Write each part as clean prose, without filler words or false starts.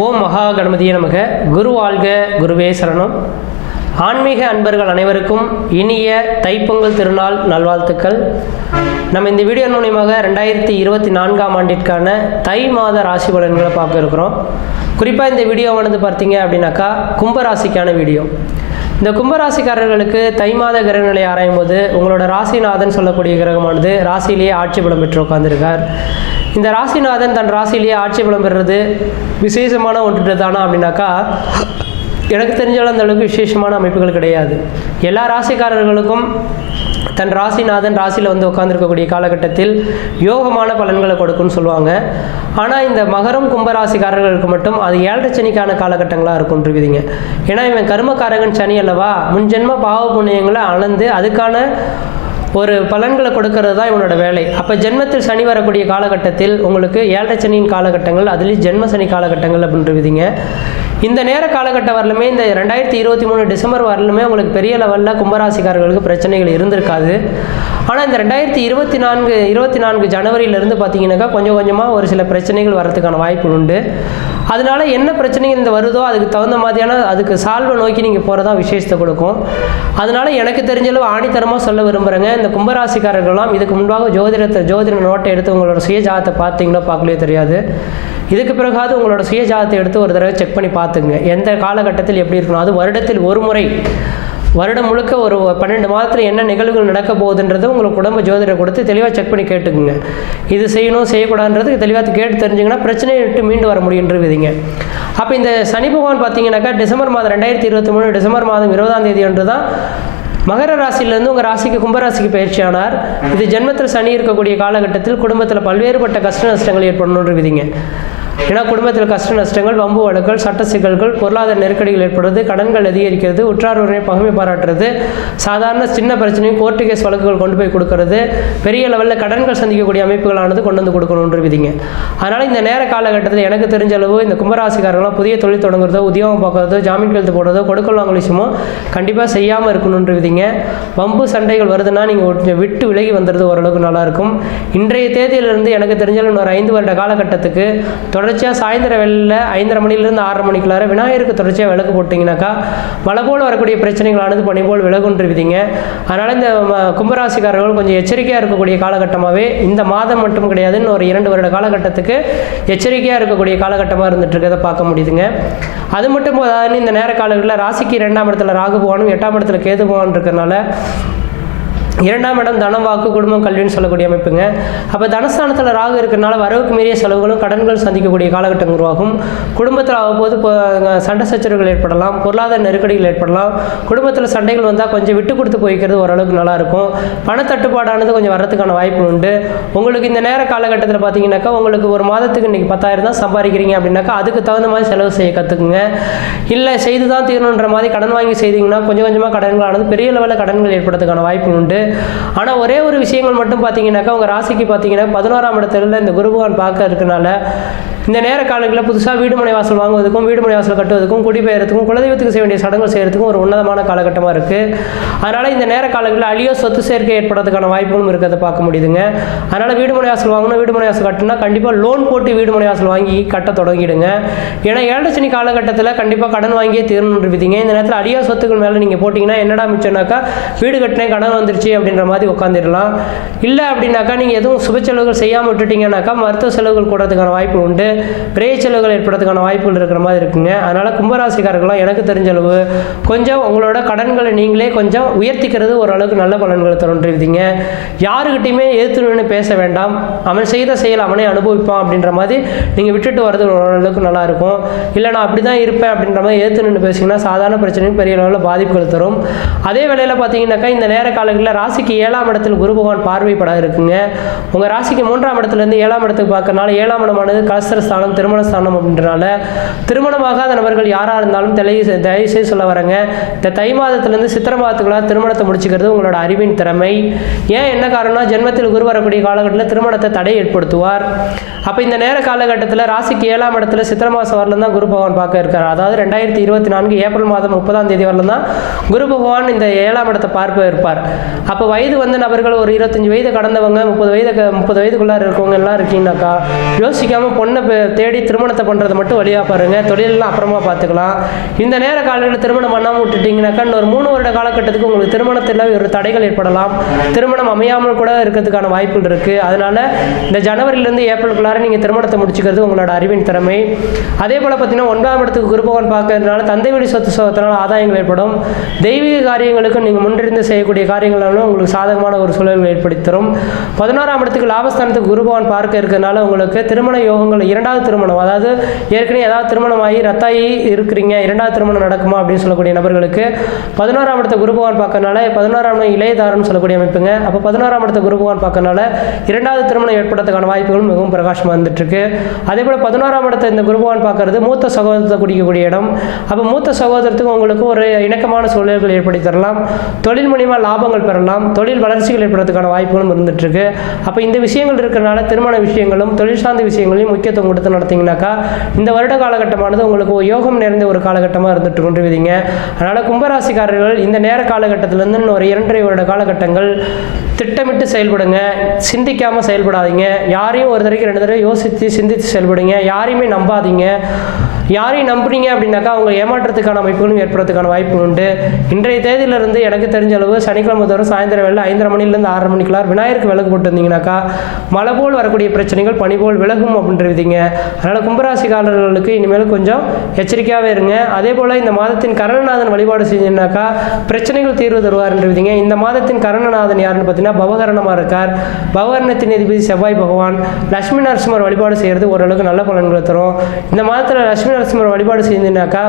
ஓம் மகா கணபதியே நமக. குரு வாழ்க, குருவே சரணம். ஆன்மீக அன்பர்கள் அனைவருக்கும் இனிய தைப்பொங்கல் திருநாள் நல்வாழ்த்துக்கள். நம்ம இந்த வீடியோ மூலியமாக 2024ஆம் ஆண்டிற்கான தை மாத ராசி பலன்களை பார்க்க இருக்கிறோம். குறிப்பாக இந்த வீடியோவானது பார்த்தீங்க அப்படின்னாக்கா கும்பராசிக்கான வீடியோ. இந்த கும்பராசிக்காரர்களுக்கு தை மாத கிரகங்களை ஆராயும் போது உங்களோட ராசிநாதன் சொல்லக்கூடிய கிரகமானது ராசியிலேயே ஆட்சி பலம் பெற்று உட்கார்ந்திருக்கார். இந்த ராசிநாதன் தன் ராசியிலேயே ஆட்சி பலம் பெறுறது விசேஷமான ஒன்று தானா அப்படின்னாக்கா எனக்கு தெரிஞ்சாலும் அந்த அளவுக்கு விசேஷமான அமைப்புகள் கிடையாது. எல்லா ராசிக்காரர்களுக்கும் தன் ராசிநாதன் ராசியில் வந்து உட்காந்துருக்கக்கூடிய காலகட்டத்தில் யோகமான பலன்களை கொடுக்கும்னு சொல்லுவாங்க. ஆனால் இந்த மகரம் கும்பராசிக்காரர்களுக்கு மட்டும் அது 7 சனிக்கான காலகட்டங்களாக இருக்கும்ன்றீங்க. ஏன்னா இவன் கர்மக்காரகன் சனி அல்லவா, முன்ஜென்ம பாவ புண்ணியங்களை அளந்து அதுக்கான ஒரு பலன்களை கொடுக்கறது தான் இவனோட வேலை. அப்போ ஜென்மத்தில் சனி வரக்கூடிய காலகட்டத்தில் உங்களுக்கு 7 சனியின் காலகட்டங்கள், அதுலேயும் ஜென்ம சனி காலகட்டங்கள் அப்படின்றீங்க. இந்த நேர காலகட்டம் வரலுமே, இந்த 2023 டிசம்பர் வரலுமே உங்களுக்கு பெரிய லெவலில் கும்பராசிக்காரர்களுக்கு பிரச்சனைகள் இருந்திருக்காது. ஆனால் இந்த 2024 ஜனவரியிலேருந்து பார்த்தீங்கன்னாக்கா கொஞ்சம் கொஞ்சமாக ஒரு சில பிரச்சனைகள் வரதுக்கான வாய்ப்பு உண்டு. அதனால என்ன பிரச்சனைகள் இந்த வருதோ அதுக்கு தகுந்த மாதிரியான அதுக்கு சால்வை நோக்கி நீங்கள் போகிறதா விசேஷத்தை கொடுக்கும். அதனால எனக்கு தெரிஞ்சளவு ஆணித்தரமாக சொல்ல விரும்புகிறேங்க, இந்த கும்பராசிக்காரர்கள்லாம் இதுக்கு முன்பாக ஜோதிட நோட்டை எடுத்து உங்களோட சுய ஜாதத்தை பார்த்தீங்களோ பார்க்கலையோ தெரியாது. இதுக்கு பிறகாவது உங்களோட சுய ஜாதத்தை எடுத்து ஒரு தடவை செக் பண்ணி பார்த்துங்க எந்த காலகட்டத்தில் எப்படி இருக்கணும். அது வருடத்தில் ஒரு முறை, வருடம் முழுக்க ஒரு 12 மாதத்தில் என்ன நிகழ்வுகள் நடக்க போகுதுன்றது உங்களுக்கு குடும்ப ஜோதிடரை கொடுத்து தெளிவாக செக் பண்ணி கேட்டுக்குங்க. இது செய்யணும் செய்யக்கூடாதுன்றது தெளிவாக கேட்டு தெரிஞ்சிங்கன்னா பிரச்சனையை விட்டு மீண்டு வர முடியுன்றவிதிங்க. அப்போ இந்த சனி பகவான் பார்த்தீங்கன்னாக்கா டிசம்பர் மாதம் 2023 டிசம்பர் மாதம் 20ஆம் தேதி அன்று தான் மகர ராசியிலேருந்து உங்கள் ராசிக்கு கும்பராசிக்கு பயிற்சியானார். இது ஜென்மத்தில் சனி இருக்கக்கூடிய காலகட்டத்தில் குடும்பத்தில் பல்வேறுபட்ட கஷ்ட நஷ்டங்கள் ஏற்படணுன்ற விதிங்க. ஏன்னா குடும்பத்தில் கஷ்ட நஷ்டங்கள், வம்பு வழக்குகள், சட்ட சிக்கல்கள், பொருளாதார நெருக்கடிகள் ஏற்படுறது, கடன்கள் அதிகரிக்கிறது, உற்றார் உறவினை பகுமை பாராட்டுறது, சாதாரண சின்ன பிரச்சனையும் கோர்ட்டு கேஸ் வழக்குகள் கொண்டு போய் கொடுக்கறது, பெரிய லெவலில் கடன்கள் சந்திக்கக்கூடிய அமைப்புகளானது கொண்டு வந்து கொடுக்கணுன்ற விதிங்க. அதனால் இந்த நேர காலகட்டத்தில் எனக்கு தெரிஞ்ச அளவு இந்த கும்பராசிக்காரங்களாம் புதிய தொழில் தொடங்குறதோ, உத்தியோகம் பார்க்குறதோ, ஜாமீன் கையெழுத்து போடுறதோ, கொடுக்கல் வாங்கல் விஷயமோ கண்டிப்பாக செய்யாமல் இருக்கணுன்ற விதிங்க. வம்பு சண்டைகள் வருதுன்னா நீங்கள் விட்டு விலகி வந்துடுறது ஓரளவுக்கு நல்லாயிருக்கும். இன்றைய தேதியிலிருந்து எனக்கு தெரிஞ்சாலும் இன்னொரு 5 வருட காலகட்டத்துக்கு தொடர்ச்சியாக சாயந்தர வேளையில் 5:30 மணிலேருந்து 6:30 மணிக்குள்ளார விநாயகருக்கு தொடர்ச்சியாக விளக்கு போட்டிங்கனாக்கா மழை போல் வரக்கூடிய பிரச்சனைகளானது பனி போல் விலகுன்றிருவீங்க. அதனால் இந்த கும்பராசிக்காரர்கள் கொஞ்சம் எச்சரிக்கையாக இருக்கக்கூடிய காலகட்டமாகவே இந்த மாதம் மட்டும் கிடையாது, இன்னும் ஒரு 2 வருட காலகட்டத்துக்கு எச்சரிக்கையாக இருக்கக்கூடிய காலகட்டமாக இருந்துட்டு இருக்கிறத பார்க்க முடியுதுங்க. அது மட்டும் போதாது, இந்த நேர காலங்களில் ராசிக்கு 2ஆம் இடத்துல ராகு பகவானும் 8ஆம் இடத்துல கேது பகவான் இருக்கிறதுனால 2ஆம் இடம் தனம், வாக்கு, குடும்பம், கல்வின்னு சொல்லக்கூடிய அமைப்புங்க. அப்போ தனஸ்தானத்தில் ராகு இருக்கிறனால வரவுக்கு மீறிய செலவுகளும் கடன்கள் சந்திக்கக்கூடிய காலகட்டம் உருவாகும். குடும்பத்தில் அவ்வப்போது சண்டை சச்சரவுகள் ஏற்படலாம், பொருளாதார நெருக்கடிகள் ஏற்படலாம். குடும்பத்தில் சண்டைகள் வந்தால் கொஞ்சம் விட்டு கொடுத்து போய்க்கிறது ஓரளவுக்கு நல்லாயிருக்கும். பணத்தட்டுப்பாடானது கொஞ்சம் வர்றதுக்கான வாய்ப்பு உண்டு. உங்களுக்கு இந்த நேர காலகட்டத்தில் பார்த்தீங்கன்னாக்கா உங்களுக்கு ஒரு மாதத்துக்கு இன்றைக்கி 10,000 தான் சம்பாதிக்கிறீங்க அப்படின்னாக்கா அதுக்கு தகுந்த மாதிரி செலவு செய்ய கற்றுக்குங்க. இல்லை செய்து தான் தீரணுன்ற மாதிரி கடன் வாங்கி செய்தீங்கன்னா கொஞ்சம் கொஞ்சமாக கடன்களானது பெரிய லெவலில் கடன்கள் ஏற்படுறதுக்கான வாய்ப்பு உண்டு. ஆனால் ஒரே ஒரு விஷயங்கள் மட்டும் பார்த்தீங்கன்னாக்கா உங்கள் ராசிக்கு பார்த்தீங்கன்னா 11ஆம் இடத்துல இந்த குரு பகவான் பார்க்க இருக்கனால இந்த நேர காலங்களில் புதுசாக வீடு மனை வாசல் வாங்குவதற்கும், வீடு மனை வாசல் கட்டுவதற்கும், குடிபெயர்த்துக்கும், குலதெய்வத்துக்கு செய்ய வேண்டிய சடங்குகள் செய்கிறதுக்கும் ஒரு உன்னதமான காலகட்டமாக இருக்குது. அதனால் இந்த நேர காலங்களில் அழியோ சொத்து சேர்க்கை ஏற்படுறதுக்கான வாய்ப்புகளும் இருக்கிறத பார்க்க முடியுதுங்க. அதனால் வீடு மனை வாசல் வாங்கணும், வீடு மனை வாசல் கட்டினா கண்டிப்பாக லோன் போட்டு வீடு மனை வாசல் வாங்கி கட்ட தொடங்கிடுங்க. ஏன்னா 7 சனி காலகட்டத்தில் கண்டிப்பாக கடன் வாங்கியே தீரணுன்றீங்க. இந்த நேரத்தில் அழியோ சொத்துக்கள் மேலே நீங்கள் போட்டிங்கன்னா என்னடா மிச்சம்னாக்கா வீடு கட்டினேன் கடன் வந்துருச்சு அப்படின்ற மாதிரி உட்காந்துடலாம். இல்லை அப்படின்னாக்கா நீங்கள் எதுவும் சுப செலவுகள் செய்யாமல் விட்டுட்டீங்கன்னாக்கா மருத்துவ செலவுகள் கூடறதுக்கான வாய்ப்பு உண்டு, பிறைய செலவுகள் ஏற்படுறதுக்கான வாய்ப்புகள் இருக்கிற மாதிரி இருக்குங்க. அதனால் கும்பராசிக்காரர்களாம் எனக்கு தெரிஞ்சளவு கொஞ்சம் உங்களோட கடன்களை நீங்களே கொஞ்சம் உயர்த்திக்கிறது ஓரளவுக்கு நல்ல பலன்களை தோன்றிருந்தீங்க. யாருக்கிட்டையுமே ஏற்றுன்னு பேச வேண்டாம், அவன் செய்த செயல் அவனே அனுபவிப்பான் அப்படின்ற மாதிரி நீங்கள் விட்டுட்டு வர்றது ஓரளவுக்கு நல்லாயிருக்கும். இல்லை நான் அப்படி தான் இருப்பேன் அப்படின்ற மாதிரி ஏற்றுன்னு பேசிங்கன்னா சாதாரண பிரச்சனையும் பெரிய அளவில் பாதிப்புகள் தரும். அதே வேளையில் பார்த்தீங்கன்னாக்கா இந்த நேர காலங்களில் ராசிக்கு 7ஆம் இடத்தில் குரு பகவான் பார்வைப்பட இருக்குங்க. உங்கள் ராசிக்கு 3ஆம் இடத்துலேருந்து 7ஆம் இடத்துக்கு பார்க்கறனால 7ஆம் இடமானது கலஸ்திரஸ்தானம், திருமணஸ்தானம் அப்படின்றனால திருமணமாகாத நபர்கள் யாராக இருந்தாலும் தயவுசெய்து சொல்ல வரங்க, இந்த தை மாதத்துலேருந்து சித்திரை மாதத்துக்குள்ளாக திருமணத்தை முடிச்சுக்கிறது உங்களோட அறிவின் திறமை. ஏன் என்ன காரணம்னா ஜென்மத்தில் குரு வரக்கூடிய காலகட்டத்தில் திருமணத்தை தடை ஏற்படுத்துவார். அப்போ இந்த நேர காலகட்டத்தில் ராசிக்கு 7ஆம் இடத்துல சித்திரை மாதம் வரலாம் தான் குரு பகவான் பார்க்க இருக்கார். அதாவது 2024 ஏப்ரல் மாதம் 30ஆம் தேதி வரலாம் தான் குரு பகவான் இந்த 7ஆம் இடத்தை பார்க்க இருப்பார். அப்போ வயது வந்த நபர்கள் ஒரு 25 வயது கடந்தவங்க 30 வயதுக்குள்ளார இருக்கவங்க எல்லாம் இருக்கீங்கன்னாக்கா யோசிக்காமல் பொண்ணை தேடி திருமணத்தை பண்ணுறது மட்டும் வழியாக பாருங்கள், தொழிலெலாம் அப்புறமா பார்த்துக்கலாம். இந்த நேர காலங்களில் திருமணம் பண்ணாமல் விட்டுட்டிங்கனாக்கா இன்னொரு 3 வருட காலகட்டத்துக்கு உங்களுக்கு திருமணத்தில் ஒரு தடைகள் ஏற்படலாம், திருமணம் அமையாமல் கூட இருக்கிறதுக்கான வாய்ப்புகள் இருக்குது. அதனால் இந்த ஜனவரியிலேருந்து ஏப்ரலுக்குள்ளார நீங்கள் திருமணத்தை முடிச்சுக்கிறது உங்களோட அறிவின் திறமை. அதே போல் பார்த்தீங்கன்னா 9ஆம் இடத்துக்கு குரு பகவான் பார்க்கறதுனால தந்தை வழி சொத்து சோகத்தினால் ஆதாயங்கள் ஏற்படும். தெய்வீக காரியங்களுக்கு நீங்கள் முன்னிருந்து செய்யக்கூடிய காரியங்களாலும் உங்களுக்கு சாதகமான ஒரு சூழல்கள் ஏற்படுத்தி தரும். 11ஆம் இடத்துக்கு லாபஸ்தானத்துக்கு குரு பகவான் பார்க்க இருக்கிறதுனால உங்களுக்கு திருமண யோகங்கள், 2வது திருமணம், அதாவது ஏற்கனவே ஏதாவது திருமணமாகி ரத்தாயி இருக்கிறீங்க, 2வது திருமணம் நடக்குமா அப்படின்னு சொல்லக்கூடிய நபர்களுக்கு 11ஆம் இடத்தை குரு பகவான் பார்க்கறனால 11ஆம் இடம் இளையதாரம்னு சொல்லக்கூடிய அமைப்புங்க. அப்போ 11ஆம் இடத்தை குரு பகவான் பார்க்கறனால 2வது திருமணம் ஏற்படுறதுக்கான வாய்ப்புகளும் மிகவும் பிரகாசமாக வந்துட்டு இருக்கு. அதே போல் 11ஆம் இடத்தை இந்த குரு பகவான் பார்க்கறது மூத்த சகோதரத்தை குடிக்கக்கூடிய இடம். அப்போ மூத்த சகோதரத்துக்கு உங்களுக்கு ஒரு இணக்கமான சூழல்கள் ஏற்படுத்தி தரலாம், தொழில் மூலியமாக லாபங்கள் பெறலாம், தொழில் வளர்ச்சிகள் ஏற்படுறதுக்கான வாய்ப்புகளும் இருந்துட்டு இருக்கு. அப்போ இந்த விஷயங்கள் இருக்கிறனால திருமண விஷயங்களும் தொழில் சார்ந்த விஷயங்களையும் முக்கியத்துவம் கொடுத்து நடத்திங்கனாக்கா இந்த வருட காலகட்டமானது உங்களுக்கு யோகம் நிறைந்த ஒரு காலகட்டமாக இருந்துட்டு கொண்டிருவீங்க. அதனால் கும்பராசிக்காரர்கள் இந்த நேர காலகட்டத்திலேருந்து ஒரு 2.5 வருட காலகட்டங்கள் திட்டமிட்டு செயல்படுங்க, சிந்திக்காமல் செயல்படாதீங்க. யாரையும் ஒரு தடவைக்கு 2 தடவை யோசித்து சிந்தித்து செயல்படுங்க. யாரையுமே நம்பாதீங்க. யாரையும் நம்புறீங்க அப்படின்னாக்கா அவங்க ஏமாற்றத்துக்கான அமைப்புகளும் ஏற்படுறதுக்கான வாய்ப்பு உண்டு. இன்றைய தேதியிலிருந்து எனக்கு தெரிஞ்ச அளவு சனிக்கிழமை தோறும் சாயந்தரம் வேலை 5:30 மணிலேருந்து 6:30 மணிக்குள்ளார் விநாயகருக்கு விளக்கு போட்டு வந்தீங்கன்னாக்கா மழை போல் வரக்கூடிய பிரச்சனைகள் பனி போல் விலகும் அப்படின்றீங்க. அதனால் கும்பராசிக்காரர்களுக்கு இனிமேல் கொஞ்சம் எச்சரிக்கையாகவே இருங்க. அதே போல் இந்த மாதத்தின் கரணநாதன் வழிபாடு செஞ்சீங்கன்னாக்கா பிரச்சனைகள் தீர்வு தருவார்ன்றீங்க. இந்த மாதத்தின் கரணநாதன் யாருன்னு பார்த்தீங்கன்னா பவகரணமாக இருக்கார். பவகரணத்தின் அதிபதி செவ்வாய் பகவான். லட்சுமி நரசிம்மர் வழிபாடு செய்கிறது ஓரளவுக்கு நல்ல பலன்களை தரும். இந்த மாதத்தில் லட்சுமி நரசிம்மர் வழிபாடு செய்தீங்கன்னாக்கா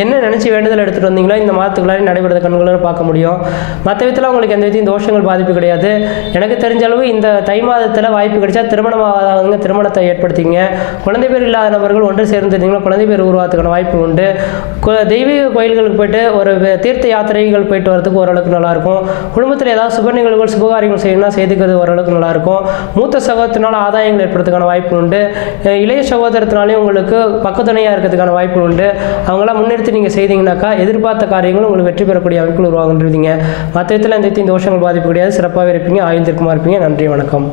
என்ன நினச்சி வேண்டுதல் எடுத்துகிட்டு வந்தீங்களோ இந்த மாதத்துக்குள்ளாரி நடைபெறுத கண்களால் பார்க்க முடியும். மற்ற விதத்தில் உங்களுக்கு எந்த விதத்தையும் தோஷங்கள் பாதிப்பு கிடையாது. எனக்கு தெரிஞ்ச அளவு இந்த தை மாதத்தில் வாய்ப்பு கிடைச்சா திருமணமாகாதவங்க திருமணத்தை ஏற்படுத்திங்க. குழந்தை பேர் இல்லாத நபர்கள் ஒன்று சேர்ந்துருந்தீங்கன்னா குழந்தை பேர் உருவாத்துக்கான வாய்ப்பு உண்டு. தெய்வீக கோயில்களுக்கு போயிட்டு ஒரு தீர்த்த யாத்திரைகள் போயிட்டு வரதுக்கு ஓரளவுக்கு நல்லாயிருக்கும். குடும்பத்தில் ஏதாவது சுப நிகழ்வுகள் சுபகாரியங்கள் செய்யணும்னா செய்துக்கிறது ஓரளவுக்கு நல்லாயிருக்கும். மூத்த சகோதரத்தினால் ஆதாயங்கள் ஏற்படுறதுக்கான வாய்ப்பு உண்டு. இளைய சகோதரத்தினாலே உங்களுக்கு பக்கத்துணையாக இருக்கிறதுக்கான வாய்ப்பு உண்டு. அவங்களாம் முன்னெடுத்து நீங்கள் செய்தீங்கன்னாக்கா எதிர்பார்த்த காரியங்களும் உங்களுக்கு வெற்றி பெறக்கூடிய அமைப்புகள் உருவாகுன்றீங்க. மற்ற விதத்தில் எந்த தோஷங்கள் பாதிப்பு கிடையாது. சிறப்பாகவே இருப்பீங்க, ஆயுள் திருப்பமாக இருப்பீங்க. நன்றி, வணக்கம்.